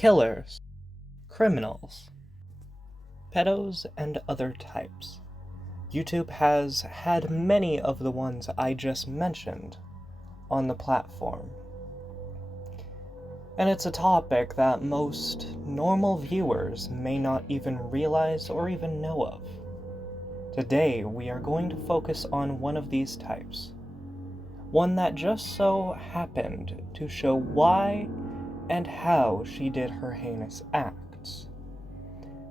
killers, criminals, pedos, and other types. YouTube has had many of the ones I just mentioned on the platform. And it's a topic that most normal viewers may not even realize or even know of. Today, we are going to focus on one of these types. One that just so happened to show why and how she did her heinous acts,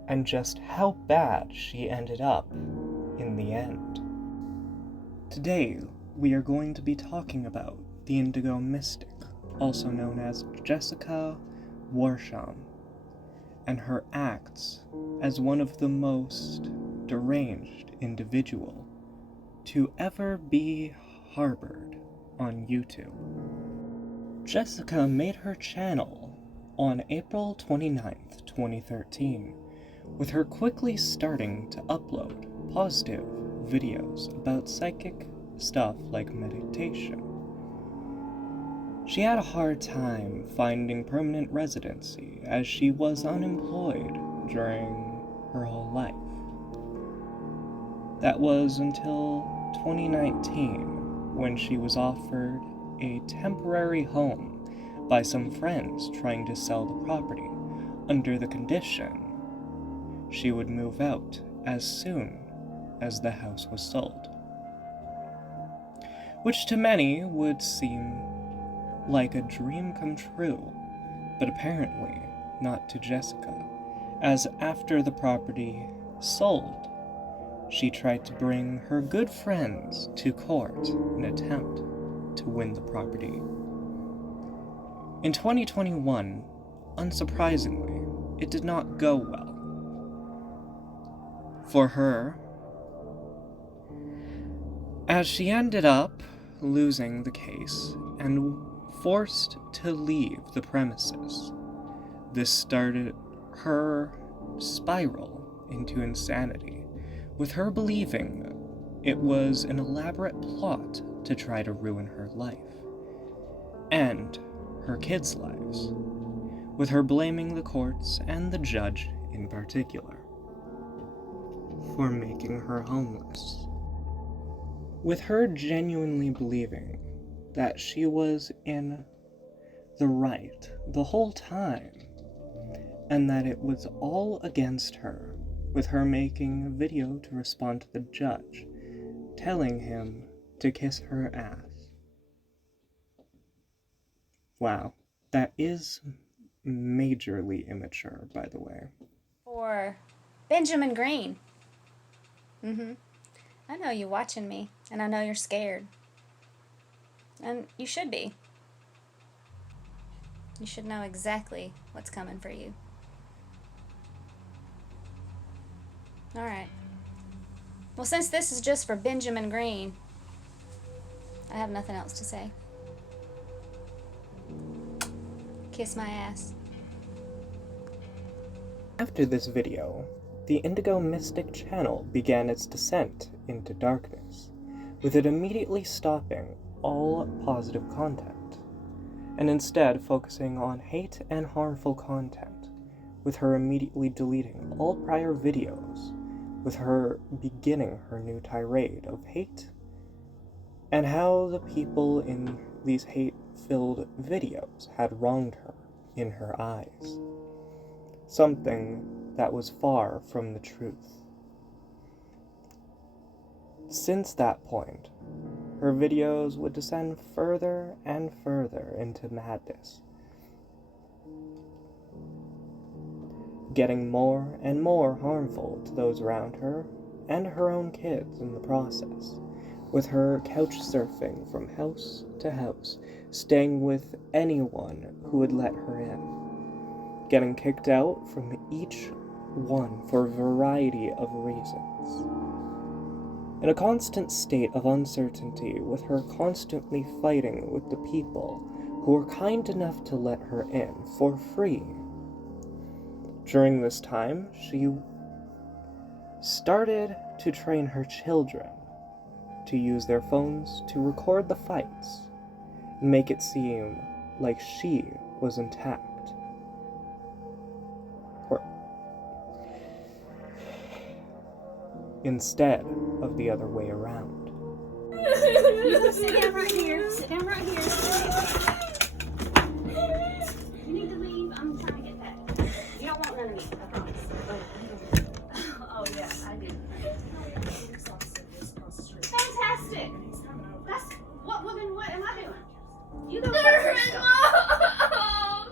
and just how bad she ended up in the end. Today, we are going to be talking about the Indigo Mystic, also known as Jessica Warsham, and her acts as one of the most deranged individual to ever be harbored on YouTube. Jessica made her channel on April 29th, 2013, with her quickly starting to upload positive videos about psychic stuff like meditation. She had a hard time finding permanent residency as she was unemployed during her whole life. That was until 2019, when she was offered a temporary home by some friends trying to sell the property under the condition she would move out as soon as the house was sold. Which to many would seem like a dream come true, but apparently not to Jessica, as after the property sold, she tried to bring her good friends to court in an attempt to win the property. In 2021, unsurprisingly, it did not go well for her, as she ended up losing the case and forced to leave the premises. This started her spiral into insanity, with her believing it was an elaborate plot to try to ruin her life, and her kids' lives, with her blaming the courts and the judge in particular for making her homeless. With her genuinely believing that she was in the right the whole time, and that it was all against her, with her making a video to respond to the judge, telling him to kiss her ass. Wow, that is majorly immature, by the way. For Benjamin Green. I know you watching me, and I know you're scared. And you should be. You should know exactly what's coming for you. Alright. Well, since this is just for Benjamin Green, I have nothing else to say. Kiss my ass. After this video, the Indigo Mystic channel began its descent into darkness, with it immediately stopping all positive content, and instead focusing on hate and harmful content, with her immediately deleting all prior videos, with her beginning her new tirade of hate, and how the people in these hate-filled videos had wronged her in her eyes. Something that was far from the truth. Since that point, her videos would descend further and further into madness, getting more and more harmful to those around her and her own kids in the process, with her couch surfing from house to house, staying with anyone who would let her in, getting kicked out from each one for a variety of reasons. In a constant state of uncertainty, with her constantly fighting with the people who were kind enough to let her in for free. During this time, she started to train her children to use their phones to record the fights and make it seem like she was intact. instead of the other way around. Sit down right here. Sit down right here. You need to leave. I'm trying to get that. You don't want none of me, I promise. Oh, yeah, I do. Fantastic. That's what woman, what am I doing? You go first. Huh?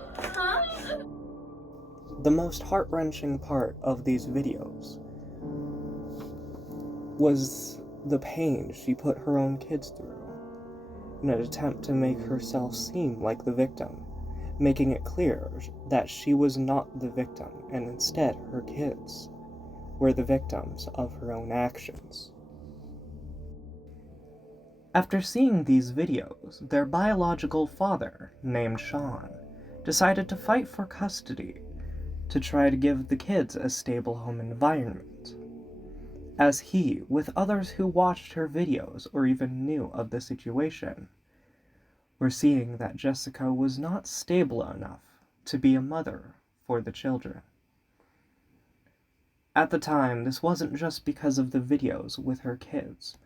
The most heart-wrenching part of these videos was the pain she put her own kids through in an attempt to make herself seem like the victim, making it clear that she was not the victim and instead her kids were the victims of her own actions. After seeing these videos, their biological father, named Sean, decided to fight for custody to try to give the kids a stable home environment, as he, with others who watched her videos or even knew of the situation, were seeing that Jessica was not stable enough to be a mother for the children. At the time, this wasn't just because of the videos with her kids,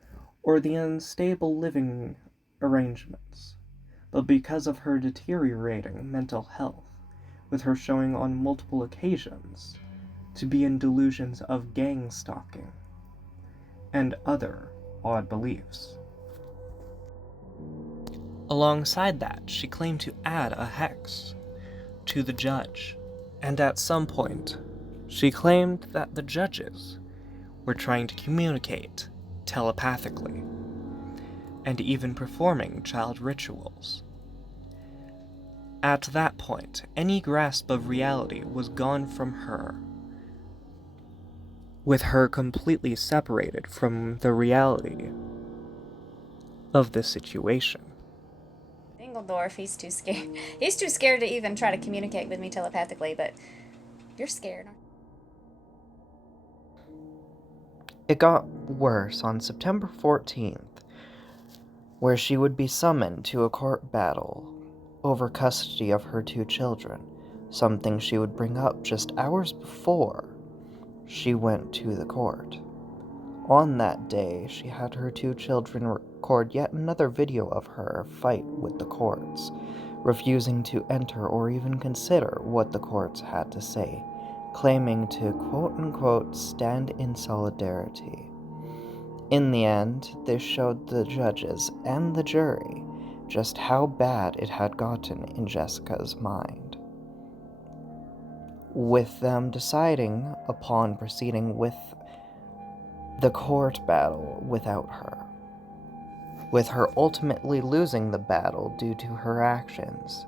or the unstable living arrangements, but because of her deteriorating mental health, with her showing on multiple occasions to be in delusions of gang stalking and other odd beliefs. Alongside that, she claimed to add a hex to the judge, and at some point, she claimed that the judges were trying to communicate telepathically, and even performing child rituals. At that point, any grasp of reality was gone from her, with her completely separated from the reality of the situation. Dingledorf, he's too scared. He's too scared to even try to communicate with me telepathically, but you're scared. It got worse on September 14th, where she would be summoned to a court battle over custody of her 2 children, something she would bring up just hours before she went to the court. On that day, she had her 2 children record yet another video of her fight with the courts, refusing to enter or even consider what the courts had to say, claiming to quote-unquote stand in solidarity. In the end, this showed the judges and the jury just how bad it had gotten in Jessica's mind, with them deciding upon proceeding with the court battle without her, with her ultimately losing the battle due to her actions,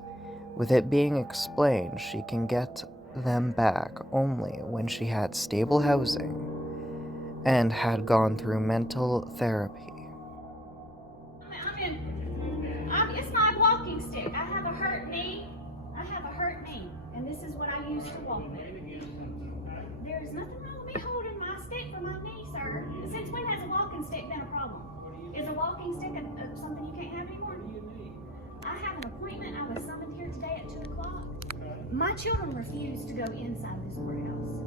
with it being explained she can get them back only when she had stable housing and had gone through mental therapy. It's my walking stick. I have a hurt knee. And this is what I use to walk with. There's nothing wrong with me holding my stick for my knee, sir. Since when has a walking stick been a problem? Is a walking stick something you can't have anymore? I have an appointment. I was summoned here today at 2 o'clock. My children refuse to go inside this courthouse.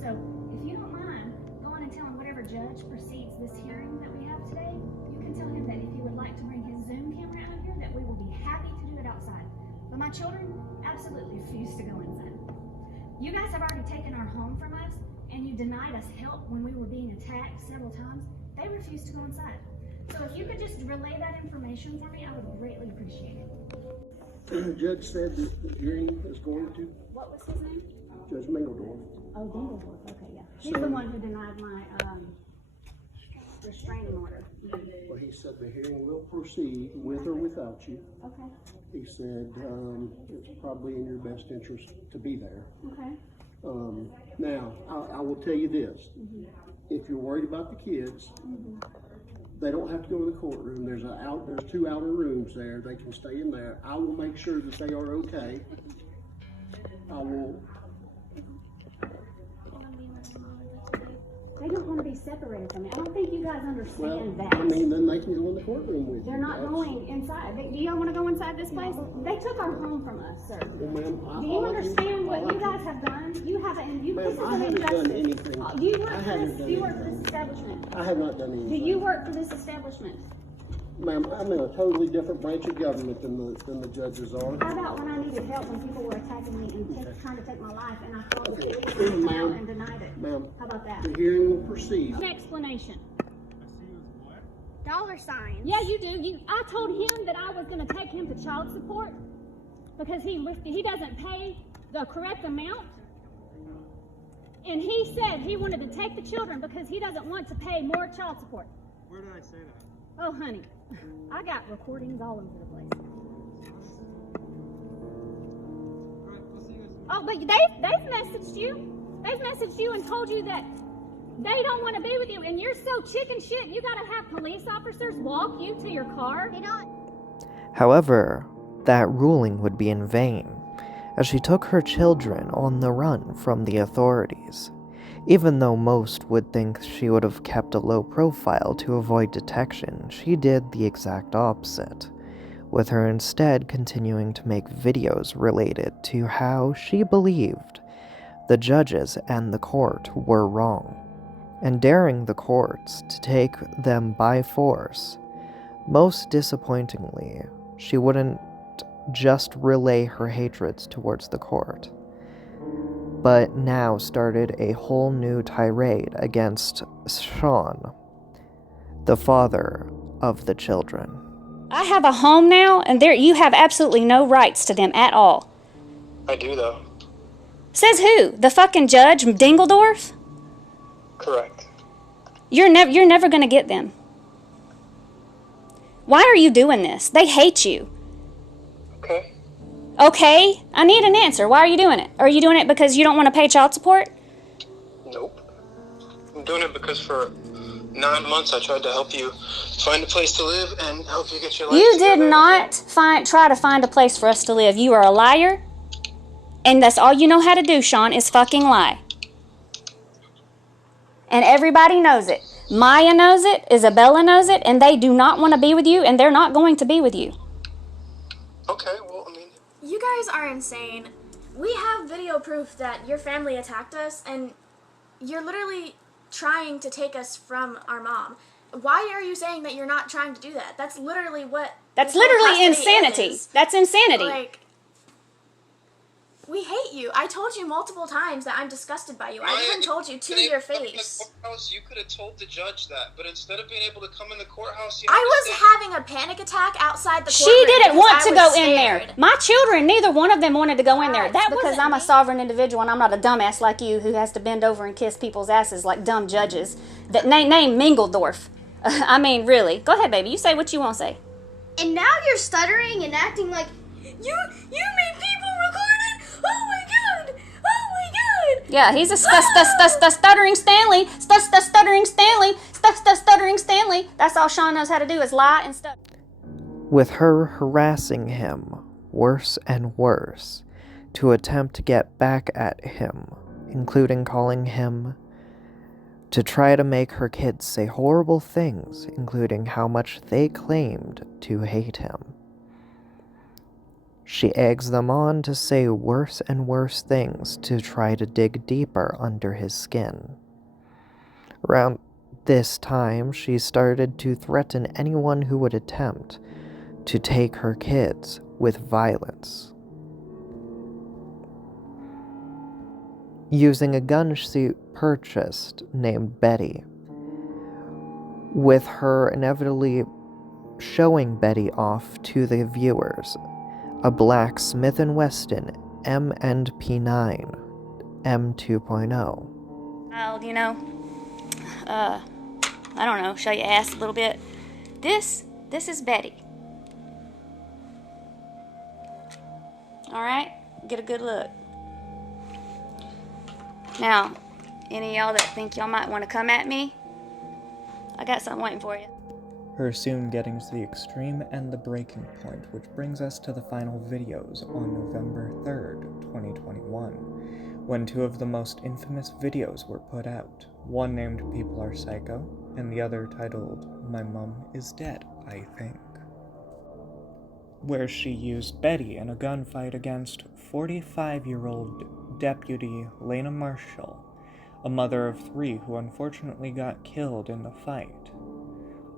So if you don't mind going and telling whatever judge precedes this hearing that we have today, you can tell him that if he would like to bring his Zoom camera out here, that we will be happy to do it outside. But my children absolutely refuse to go inside. You guys have already taken our home from us, and you denied us help when we were being attacked several times. They refuse to go inside. So if you could just relay that information for me, I would greatly appreciate it. The judge said that the hearing is going to. What was his name? Judge Mingledorf. Oh, Dingledorf. Okay, yeah. He's the one who denied my restraining order. Well, he said the hearing will proceed with or without you. Okay. He said it's probably in your best interest to be there. Okay. Now, I will tell you this. If you're worried about the kids, they don't have to go to the courtroom. There's 2 outer rooms there. They can stay in there. I will make sure that they are okay. I will. They don't want to be separated from me. I don't think you guys understand that. I mean, then they can go in the courtroom with you. They're not going inside. Do y'all want to go inside this place? They took our home from us, sir. Well, ma'am, Do you understand what you guys have done, you haven't, and you, this is Ma'am, I an haven't done injustice. anything. Do you work I for haven't this, done do you work for anything. this establishment? I have not done anything. Do you work for this establishment? Ma'am, I'm in a totally different branch of government than the judges are. How about when I needed help, when people were attacking me and trying to take my life, and I called the police Okay, and ma'am. and denied it? Ma'am, How about that? the hearing will proceed. An explanation. $signs. Yeah, you do. I told him that I was going to take him to child support because he doesn't pay the correct amount. And he said he wanted to take the children because he doesn't want to pay more child support. Where did I say that? Oh, honey, I got recordings all over the place. Alright, we'll see you guys. Oh, but they've messaged you. They've messaged you and told you that they don't want to be with you, and you're so chicken shit. You got to have police officers walk you to your car. They don't. However, that ruling would be in vain, as she took her children on the run from the authorities. Even though most would think she would have kept a low profile to avoid detection, she did the exact opposite, with her instead continuing to make videos related to how she believed the judges and the court were wrong, and daring the courts to take them by force. Most disappointingly, she wouldn't just relay her hatreds towards the court, but now started a whole new tirade against Sean, the father of the children. I have a home now, and you have absolutely no rights to them at all. I do, though. Says who? The fucking judge, Dingledorf? Correct. You're never gonna get them. Why are you doing this? They hate you. Okay. Okay? I need an answer. Why are you doing it? Are you doing it because you don't want to pay child support? Nope. I'm doing it because for 9 months I tried to help you find a place to live and help you get your life You did together. not try to find a place for us to live. You are a liar. And that's all you know how to do, Sean, is fucking lie. And everybody knows it. Maya knows it, Isabella knows it, and they do not want to be with you, and they're not going to be with you. Okay, well, I mean... You guys are insane. We have video proof that your family attacked us, and you're literally trying to take us from our mom. Why are you saying that you're not trying to do that? That's literally what... That's this whole literally custody insanity. is. That's insanity. Like, we hate you. I told you multiple times that I'm disgusted by you. I even told you to your face. You could have told the judge that, but instead of being able to come in the courthouse, you I was had to stay- having a panic attack outside the She courtroom. didn't because want I to was go in scared. there. My children, neither one of them wanted to go in there. Right, That because because I'm a me- sovereign individual and I'm not a dumbass like you who has to bend over and kiss people's asses like dumb judges. That name Mingledorf. I mean, really. Go ahead, baby. You say what you want to say. And now you're stuttering and acting like you made people recorded. Oh my god! Oh my god! Yeah, he's a stuttering Stanley. Stuttering Stanley. Stuttering Stanley. That's all Sean knows how to do is lie and stutter. With her harassing him worse and worse to attempt to get back at him, including calling him to try to make her kids say horrible things, including how much they claimed to hate him. She eggs them on to say worse and worse things to try to dig deeper under his skin. Around this time, she started to threaten anyone who would attempt to take her kids with violence. Using a gun she purchased named Betty, with her inevitably showing Betty off to the viewers, a black Smith & Wesson M&P9 M2.0. Well, you know, I don't know, show your ass a little bit. This is Betty. Alright, get a good look. Now, any of y'all that think y'all might want to come at me, I got something waiting for you. Her soon getting to the extreme and the breaking point, which brings us to the final videos on November 3rd, 2021, when two of the most infamous videos were put out, one named People Are Psycho, and the other titled My Mum Is Dead, I Think. where she used Betty in a gunfight against 45-year-old Deputy Lena Marshall, a mother of 3 who unfortunately got killed in the fight.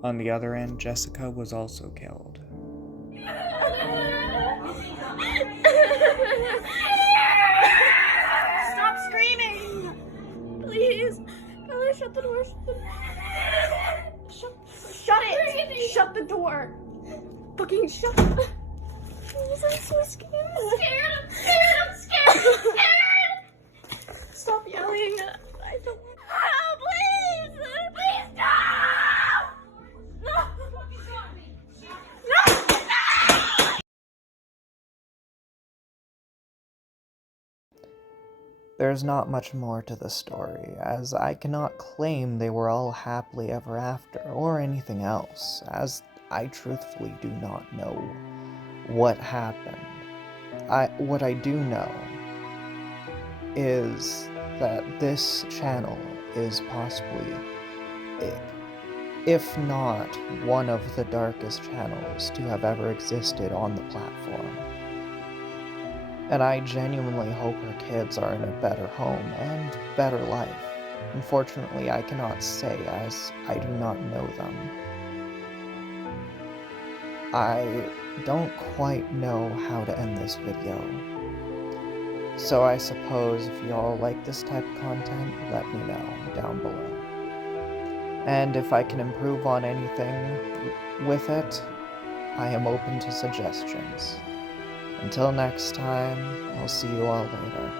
On the other end, Jessica was also killed. Stop screaming! Please. Ellie, shut the door. Shut it! Shut the door! Fucking shut it! Please, I'm so scared. I'm scared! Stop yelling. I don't. Oh, please! Please stop! No! There's not much more to the story, as I cannot claim they were all happily ever after, or anything else, as I truthfully do not know what happened. What I do know is that this channel is possibly, if not one of the darkest channels to have ever existed on the platform. And I genuinely hope her kids are in a better home and better life. Unfortunately, I cannot say, as I do not know them. I don't quite know how to end this video. So I suppose if y'all like this type of content, let me know down below. And if I can improve on anything with it, I am open to suggestions. Until next time, I'll see you all later.